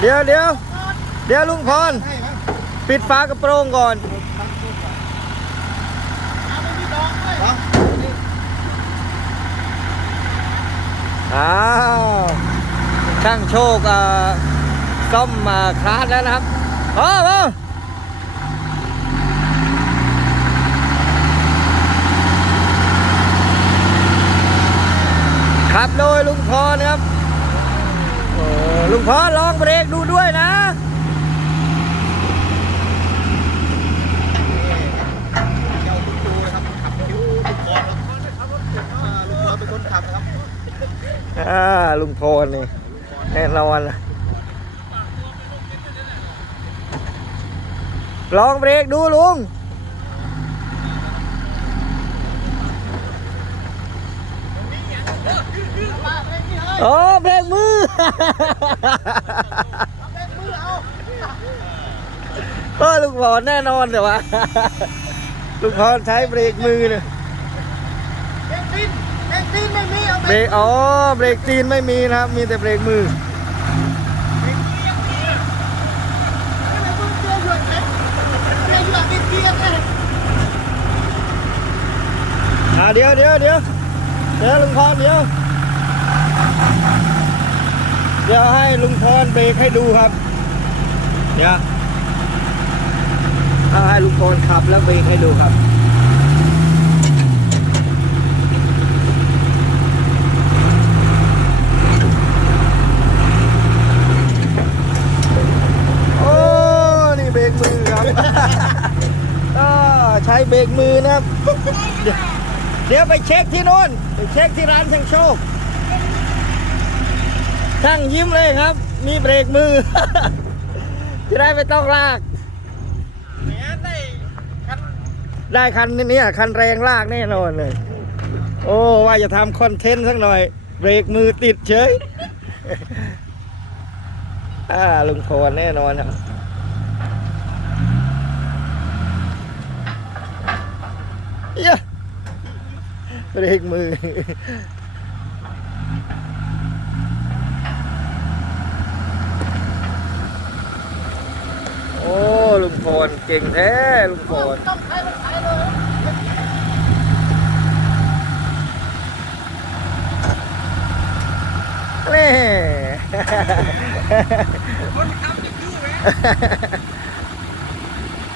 เดี๋ยวเดี๋ยวเดี๋ยวลุงพร ปิดฝากระโปรงก่อน อ้าว ช่างโชคอ่าซ่อมมาคลาสแล้วนะครับพอพอขับโดยลุงพรนะครับ ลุงพรลองเบรกดูด้วยนะเจ้าคุณดูนขับนะครับอ่าลุงพลเป็นคนขับครับอ่าลุงพรนี่แน่นอนลองเบรกดูลุง โอ้เบรกมือเออลุงพรแน่นอนแต่ว่าลุงพรใช้เบรกมือเนี่ยเบรกตีนเบรกตีนไม่มีเอาเบรกอ๋อเบรกตีนไม่มีนะครับ มีแต่เบรกมืออ่าเดี๋ยวเดี๋ยวเดี๋ยวเดี๋ยวลุงพรเดี๋ยว เดี๋ยวให้ลุงพรเบรกให้ดูครับ เดี๋ยวเอาให้ลุงพรขับแล้วเบรกให้ดูครับโอ้นี่เบรกมือครับก็ใช้เบรกมือนะครับเดี๋ยวเดี๋ยวไปเช็คที่โน่นไปเช็คที่ร้านช่างโชค ช่างยิ้มเลยครับ มีเบรกมือ จะได้ไม่ต้องลาก ได้คันนี้คันแรงลากแน่นอนเลย โอ้ว่าจะทำคอนเทนต์สักหน่อย เบรกมือติดเฉยอ่าลุงพลแน่นอนครับเยอะเบรกมือ อ้ลุงพลเก่งแท้ลุงพลต้องใช้มันขายเลยนี่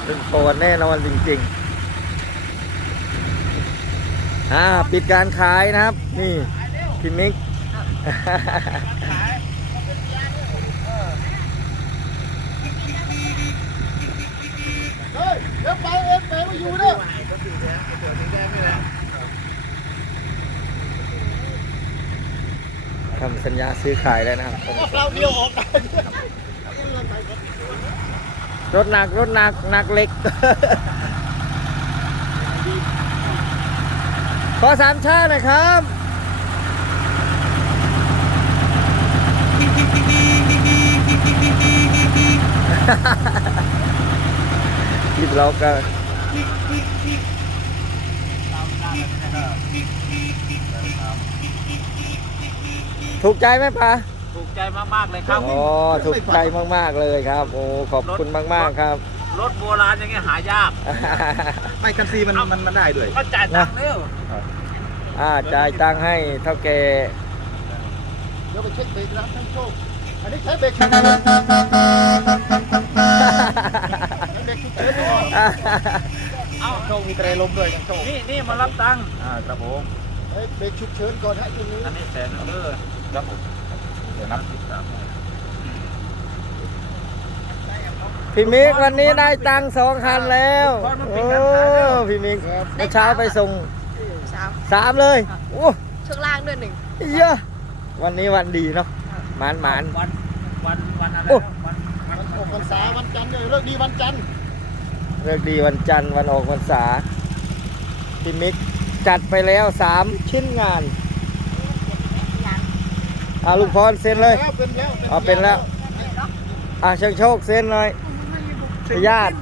ลุงพลแน่นอนจริงๆอ่าปิดการขายนะครับ นี่พี่มิก เฮ้ยเดี๋ยวไปเองไปมาอยู่เด้อทำสัญญาซื้อขายแล้วนะครับเราเดียวออกกันรถหนักรถหนักหนักเหล็ก ขอสามชาติหนะครับค ลิปเราก็ถูกใจไหมปะถูกใจมากๆเลยครับอ๋อถูกใจมากๆเลยครับ โอ้ขอบคุณมากๆครับ รถโบราณอย่างเงี้ยหายาก ไม่คันซีมันมันมันได้ด้วยก็จ่ายตังค์เร็วอ่าจ่ายตังค์ให้เท่าแกเดี๋ยวไปเช็คเบรกร้านทั้งโชคอันนี้ใช้เบรก เฉินด้วยเอาโชคมีเตรลมด้วยทั้งโชคนี่นี่มารับตังค์อ่าครับผมเฮ้ยเบรกฉุกเฉินก่อนฮะตรงนี้อันนี้แสนนึงเด้อครับผมเดี๋ยวนับพี่มิกวันนี้ได้ตังค์สองคันแล้วโอ้พี่มิกเมื่อเช้าไปส่งสามสามเลยโอ้ช่วงล่างด้วยหนึ่งเยอะวันนี้วันดีเนาะหมานหมานวันวันวันอะไรโอ้นะวันวันวันออกพรรษาวันจันทร์เลยเลิกดีวันจันทร์ เลิกดีวันจันทร์วันออกพรรษาพี่มิกจัดไปแล้วสามชิ้นงานอาลุงพรเซ็นเลยแล้วเป็นแล้วอ๋อเป็นแล้วอ่าเชิงโชคเซ็นหน่อยญาติ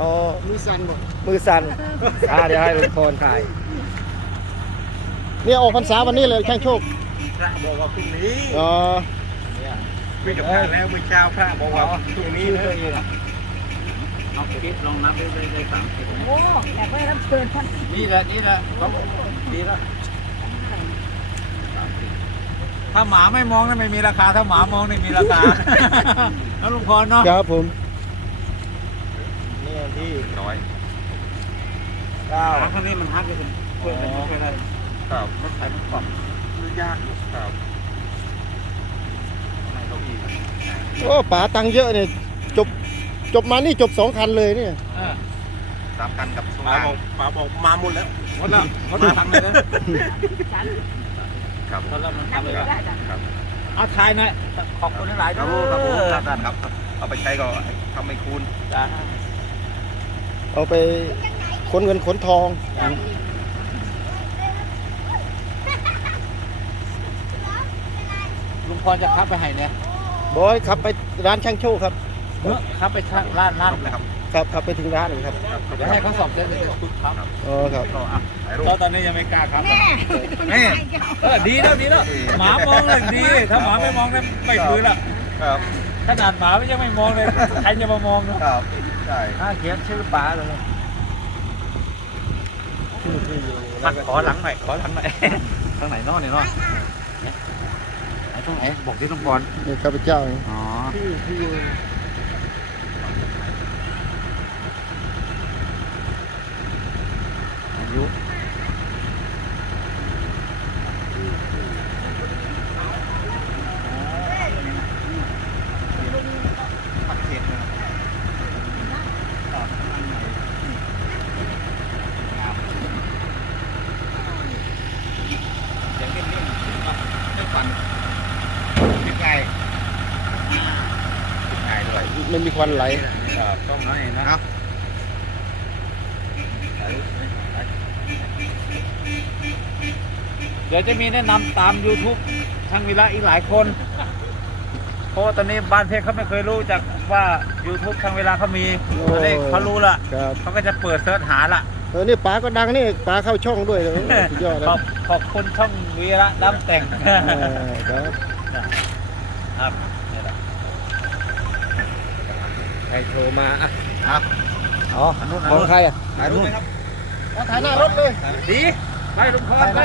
อ๋อมือสั่นหมดมือสั่นอ่าเดี๋ยวให้ลุงพรถ่ายเนี่ยออกพรรษาวันนี้เลยแข่งโชคพระบอกว่าพรุ่งนี้อ๋อคุยกับพระแล้วเมื่อเช้าพระบอกว่าตรงนี้ชื่อนะตัวเองอะ เอาคิดลองนับได้ได้ได้สามสิบโอ้แอบไปรับเชิญท่านนี่แหละนี่แหละเขาดีแล้วถ้าหมาไม่มองนั่นไม่มีราคา ถ้าหมามองนี่มีราคาแล้วลุงพรเนาะครับผมนี่ที่น้อยเก้าหมาคนนี้มันฮักเลยเพื่อนเป็นเพื่อนอะไรครับรถไฟมันปรับยากครับไม่เก้าอี้โอ้ป๋าตังค์เยอะเนี่ยจบ จบมานี่จบสองคันเลยเนี่ยเออสามคันกับโซป๋าล่าบอกป๋าบอกมาหมดแล้วหมดแล้วหมดแล้วทำเลยนะครับตอนแรกมันทำเลยได้จ้ะครับเอาทายหนะขอบคุณหลายๆครับเด้ผมครับผมอครับท่านครับ เอาไปใช้ก็ทำไม่คูณจ้าเอาไปขนเงินขนทอง ลุงพรจะขับไปให้เนี่ยบอยขับไปร้านช่างโชคครับ เมื่อขับไปร้านร้านคร้ารันบนะครับครับขับไปถึงร้านเลยครับเดี๋ยวให้เขาสอบเสร็จเดี๋ยวคุณครับอ๋อครับ ก็อะถ่ายรูปเพราะตอนนี้ยังไม่กล้าครับแม่แม่ เออดีแล้วดีแล้วหมามองเลยดี ถ้าหมาไม่มองเนี่ยไม่ฟื้นละครับขนาดหมาไม่ยังไม่มองเลยใครจะมามองเนาะครับใช่อ่าเขียนชื่อป๋าเลยมาขอหลังหน่อยขอหลังหน่อยทางไหนเนอกเนี่ยเนาะไหนตรงไหนบอกที่ลุงพรนี่ข้าพเจ้าอ๋อ ที่ที่อยู่ อา ยุปักเขตนะยังนิ่มๆไม่ฝันยังไงง่ายด้วยไม่มีควันไหลครับต้องน้อยนะ เดี๋ยวจะมีแนะนำตาม YouTube ช่างวีระอีกหลายคน เพราะว่าตอนนี้บ้านเพชรเขาไม่เคยรู้จักว่า YouTube ช่างเวลาเขามีตอนนี้เขารู้ละครับเขาก็จะเปิดเสิร์ชหาละเออนี่ป๋าก็ดังนี่ป๋าเข้าช่องด้วยเลยสุดยอดเลยขอบขอบคุณช่องวีระดำแต่งเออครับครับนี่แหละใครโทรมาอะครับอ๋อของใครอะถ่ายรูปไหมครับถ่ายหน้ารถเลยดีไปลุงพรไป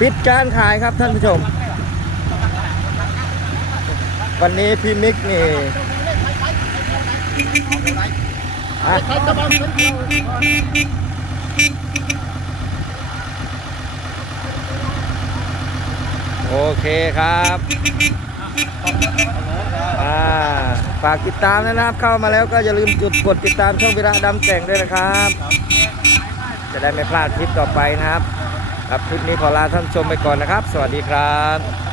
ปิดการขายครับท่านผู้ชม วันนี้พี่มิกนี่อะโอเคครับฝากติดตามนะครับ เข้ามาแล้วก็อย่าลืมกดกดติดตามช่องวิระดำแต่งด้วยนะครับ จะได้ไม่พลาดคลิปต่อไปนะครับ ครับคลิปนี้ขอลาท่านชมไปก่อนนะครับ สวัสดีครับ